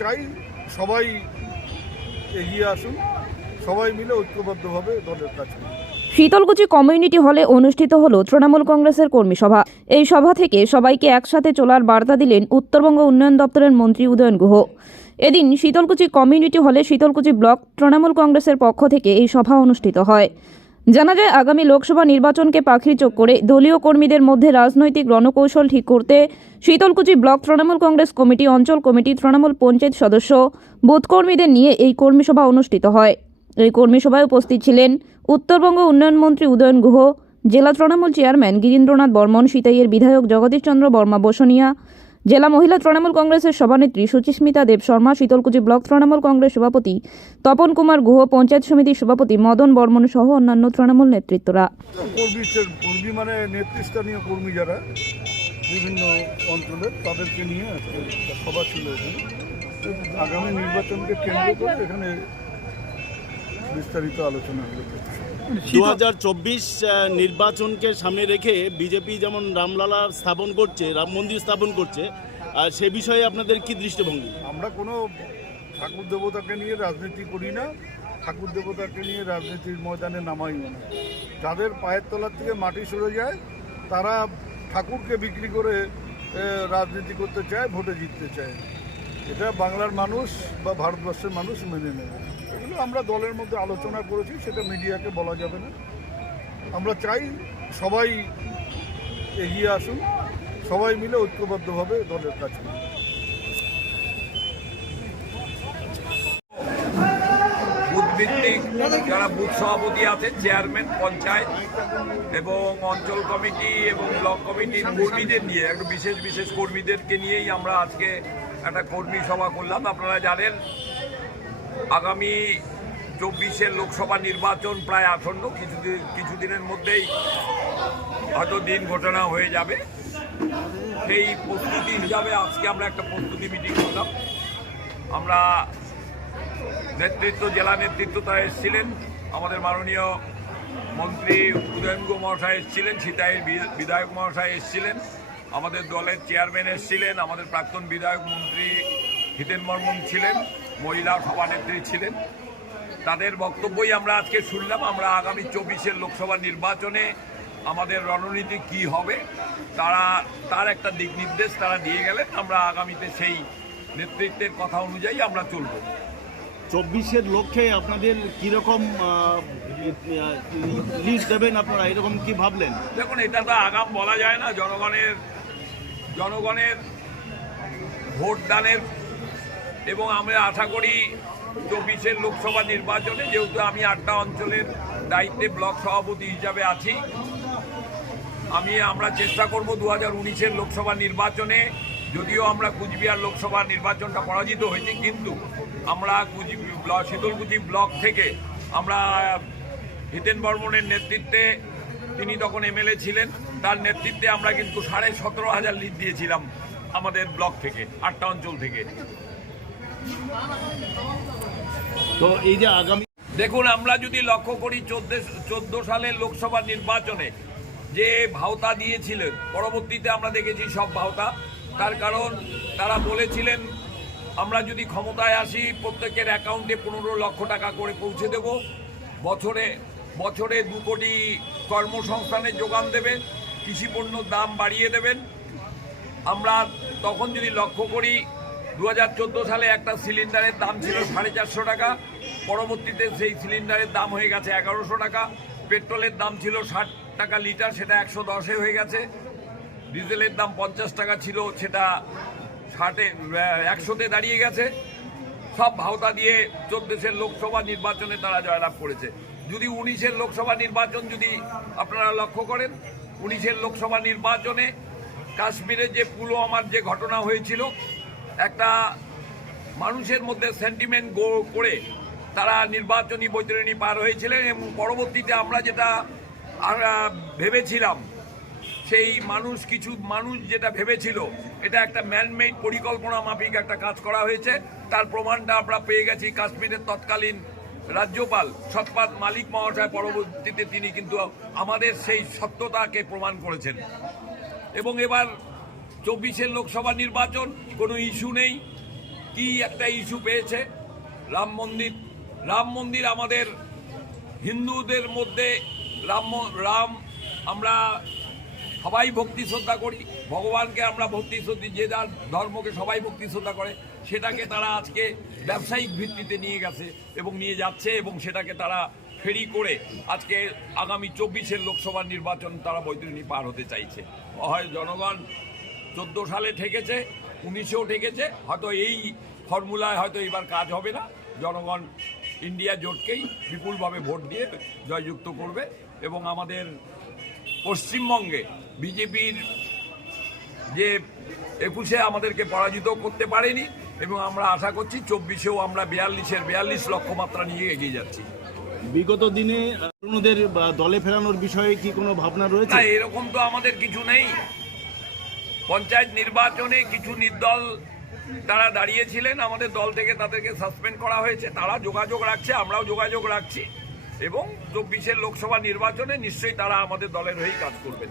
চাই সবাই এগিয়ে আসুন, সবাই মিলে ঐক্যবদ্ধভাবে দলের কাজ শীতলকুচি কমিউনিটি হলে অনুষ্ঠিত হল তৃণমূল কংগ্রেসের কর্মী সভা। এই সভা থেকে সবাইকে একসাথে চলার বার্তা দিলেন উত্তরবঙ্গ উন্নয়ন দপ্তরের মন্ত্রী উদয়ন গুহ। এদিন শীতলকুচি কমিউনিটি হলে শীতলকুচি ব্লক তৃণমূল কংগ্রেসের পক্ষ থেকে এই সভা অনুষ্ঠিত হয়। জানা যায়, আগামী লোকসভা নির্বাচনকে পাখির চোখ করে দলীয় কর্মীদের মধ্যে রাজনৈতিক রণকৌশল ঠিক করতে Sitalkuchi block Trinamool Congress committee, অঞ্চল কমিটি, তৃণমূল পঞ্চায়েত সদস্য বোধকর্মীদের নিয়ে এই কর্মী সভা অনুষ্ঠিত হয়। এই কর্মীসভায় উপস্থিত ছিলেন উত্তরবঙ্গ উন্নয়ন মন্ত্রী উদয়ন গুহ, জেলা তৃণমূল চেয়ারম্যান গিরীন্দ্রনাথ বর্মন, সিতাইয়ের বিধায়ক জগদীশ চন্দ্র বর্মা বসনিয়া জেলা মহিলা তৃণমূল কংগ্রেসের সভানেত্রী সুচিস্মিতা দেব শর্মা, শীতলকুচি ব্লক তৃণমূল কংগ্রেস সভাপতি তপন কুমার গুহ, পঞ্চায়েত সমিতির সভাপতি মদন বর্মন সহ অন্যান্য তৃণমূল নেতৃত্বরা। মানে বিভিন্ন অঞ্চলের তাদেরকে নিয়ে সভা ছিল আগামী নির্বাচনকে কেন্দ্র করে এখানে বিস্তারিত আলোচনা হলো। দু হাজার চব্বিশ নির্বাচনকে সামনে রেখে বিজেপি যেমন রামলালা স্থাপন করছে, রাম মন্দির স্থাপন করছে, আর সে বিষয়ে আপনাদের কি দৃষ্টিভঙ্গি? আমরা কোনো ঠাকুর দেবতাকে নিয়ে রাজনীতি করি না, ঠাকুর দেবতাকে নিয়ে রাজনীতির ময়দানে নামাইও না। যাদের পায়ের তলার থেকে মাটি সরে যায়, তারা ঠাকুরকে বিক্রি করে রাজনীতি করতে চায়, ভোটে জিততে চায়। এটা বাংলার মানুষ বা ভারতবর্ষের মানুষ মেনে নেবে। এগুলো আমরা দলের মধ্যে আলোচনা করেছি, সেটা মিডিয়াকে বলা যাবে না। আমরা চাই সবাই এগিয়ে আসুন, সবাই মিলে ঐক্যবদ্ধভাবে দলের কাজ করুন। যারা বুথ সভাপতি আছেন চেয়ারম্যান পঞ্চায়েত এবং অঞ্চল কমিটি এবং ব্লক কমিটির কর্মীদের নিয়ে, একটু বিশেষ বিশেষ কর্মীদেরকে নিয়েই আমরা আজকে একটা কর্মী সভা করলাম, আপনারা জানেন। আগামী চব্বিশের লোকসভা নির্বাচন প্রায় আসন্ন কিছুদিন কিছুদিনের মধ্যেই হয়তো দিন ঘোষণা হয়ে যাবে। সেই প্রস্তুতি হিসাবে আজকে আমরা একটা প্রস্তুতি মিটিং করলাম। আমরা নেতৃত্ব, জেলা নেতৃত্ব তারা এসেছিলেন। আমাদের মাননীয় মন্ত্রী উদয়ঙ্গ মহাশয় এসেছিলেন সিতাইয়ের বি- বিধায়ক মহাশয় এসেছিলেন। আমাদের দলের চেয়ারম্যান এসেছিলেন আমাদের প্রাক্তন বিধায়ক মন্ত্রী হিতেন বর্মন ছিলেন মহিলা সভানেত্রী ছিলেন। তাদের বক্তব্যই আমরা আজকে শুনলাম। আমরা আগামী চব্বিশের লোকসভা নির্বাচনে আমাদের রণনীতি কি হবে তারা তার একটা দিক নির্দেশ তারা দিয়ে গেলেন। আমরা আগামীতে সেই নেতৃত্বের কথা অনুযায়ী আমরা চলবো। চব্বিশের লক্ষ্যে আপনাদের কীরকম লিড দেবেন আপনারা? এরকম কি ভাবলেন? দেখুন এটা তো আগাম বলা যায় না জনগণের জনগণের ভোটদানের এবং আমরা আশা করি চব্বিশের লোকসভা নির্বাচনে যেহেতু আমি আটটা অঞ্চলের দায়িত্বে ব্লক সভাপতি হিসাবে আছি, আমি, আমরা চেষ্টা করব দু হাজার উনিশের লোকসভা নির্বাচনে, যদিও আমরা কুচবিহার লোকসভা নির্বাচনটা পরাজিত হয়েছি, কিন্তু আমরা কুচি শীতলকুচি ব্লক থেকে আমরা হিতেন বর্মনের নেতৃত্বে তিনি তখন এমএলএ ছিলেন তার নেতৃত্বে আমরা কিন্তু সাড়ে সতেরো হাজার লিড দিয়েছিলাম আমাদের ব্লক থেকে আটটা অঞ্চল থেকে। তো এই যে আগামী দেখুন আমরা যদি লক্ষ্য করি চোদ্দ চোদ্দ সালের লোকসভা নির্বাচনে যে ভাওতা দিয়েছিলেন পরবর্তীতে আমরা দেখেছি সব ভাওতা। তার কারণ তারা বলেছিলেন আমরা যদি ক্ষমতায় আসি প্রত্যেকের অ্যাকাউন্টে পনেরো লক্ষ টাকা করে পৌঁছে দেব। বছরে বছরে দু কোটি কর্মসংস্থানের যোগান দেবেন, কৃষি পণ্যর দাম বাড়িয়ে দেবেন। আমরা তখন যদি লক্ষ্য করি দু হাজার চোদ্দ সালে একটা সিলিন্ডারের দাম ছিল সাড়ে চারশো টাকা, পরবর্তীতে সেই সিলিন্ডারের দাম হয়ে গেছে এগারোশো টাকা, পেট্রোলের দাম ছিল ষাট টাকা লিটার, সেটা একশো দশে হয়ে গেছে। ডিজেলের দাম পঞ্চাশ টাকা ছিল, সেটা ষাটে একশোতে দাঁড়িয়ে গেছে। সব ভাওতা দিয়ে চোদ্দেশের লোকসভা নির্বাচনে তারা জয়লাভ করেছে। যদি উনিশের লোকসভা নির্বাচন যদি আপনারা লক্ষ্য করেন, উনিশের লোকসভা নির্বাচনে কাশ্মীরে যে পুলওয়ামার যে ঘটনা হয়েছিল, একটা মানুষের মধ্যে সেন্টিমেন্ট গো করে তারা নির্বাচনী বৈতরণী পার হয়েছিলেন এবং পরবর্তীতে আমরা যেটা ভেবেছিলাম, সেই মানুষ কিছু মানুষ যেটা ভেবেছিল, এটা একটা ম্যানমেড পরিকল্পনা মাফিক একটা কাজ করা হয়েছে। তার প্রমাণটা আমরা পেয়ে গেছি কাশ্মীরের তৎকালীন রাজ্যপাল সৎপাত মালিক মহাশয় পরবর্তীতে তিনি কিন্তু আমাদের সেই সত্যতাকে প্রমাণ করেছেন। এবং এবার চব্বিশের লোকসভা নির্বাচন, কোনো ইস্যু নেই। কি একটা ইস্যু পেয়েছে? রাম মন্দির। রাম মন্দির আমাদের হিন্দুদের মধ্যে রাম রাম আমরা সবাই ভক্তি শ্রদ্ধা করি। ভগবানকে আমরা ভক্তি শ্রদ্ধি যে যার ধর্মকে সবাই ভক্তি শ্রদ্ধা করে, সেটাকে তারা আজকে ব্যবসায়িক ভিত্তিতে নিয়ে গেছে এবং নিয়ে যাচ্ছে এবং সেটাকে তারা ফেরি করে আজকে আগামী চব্বিশের লোকসভা নির্বাচন তারা বৈতরণী পার হতে চাইছে। হয় জনগণ চোদ্দ সালে ঠেকেছে, উনিশেও ঠেকেছে, হয়তো এই ফর্মুলায় হয়তো এবার কাজ হবে না। জনগণ ইন্ডিয়া জোটকেই বিপুলভাবে ভোট দিয়ে জয়যুক্ত করবে এবং আমাদের পশ্চিমবঙ্গে বিজেপির যে একুশে আমাদেরকে পরাজিত করতে পারেনি এবং আমরা আশা করছি চব্বিশেও আমরা বিয়াল্লিশের বিয়াল্লিশ লক্ষ্যমাত্রা নিয়ে এগিয়ে যাচ্ছি। বিগত দিনে তরুণদের দলে ফেরানোর বিষয়ে কি কোনো ভাবনা না রয়েছে এরকম তো আমাদের কিছু নেই। পঞ্চায়েত নির্বাচনে কিছু নির্দল তারা দাঁড়িয়েছিলেন আমাদের দল থেকে তাদেরকে সাসপেন্ড করা হয়েছে তারা যোগাযোগ রাখছে আমরাও যোগাযোগ রাখছি এবং চব্বিশের লোকসভা নির্বাচনে নিশ্চয়ই তারা আমাদের দলের হয়েই কাজ করবেন।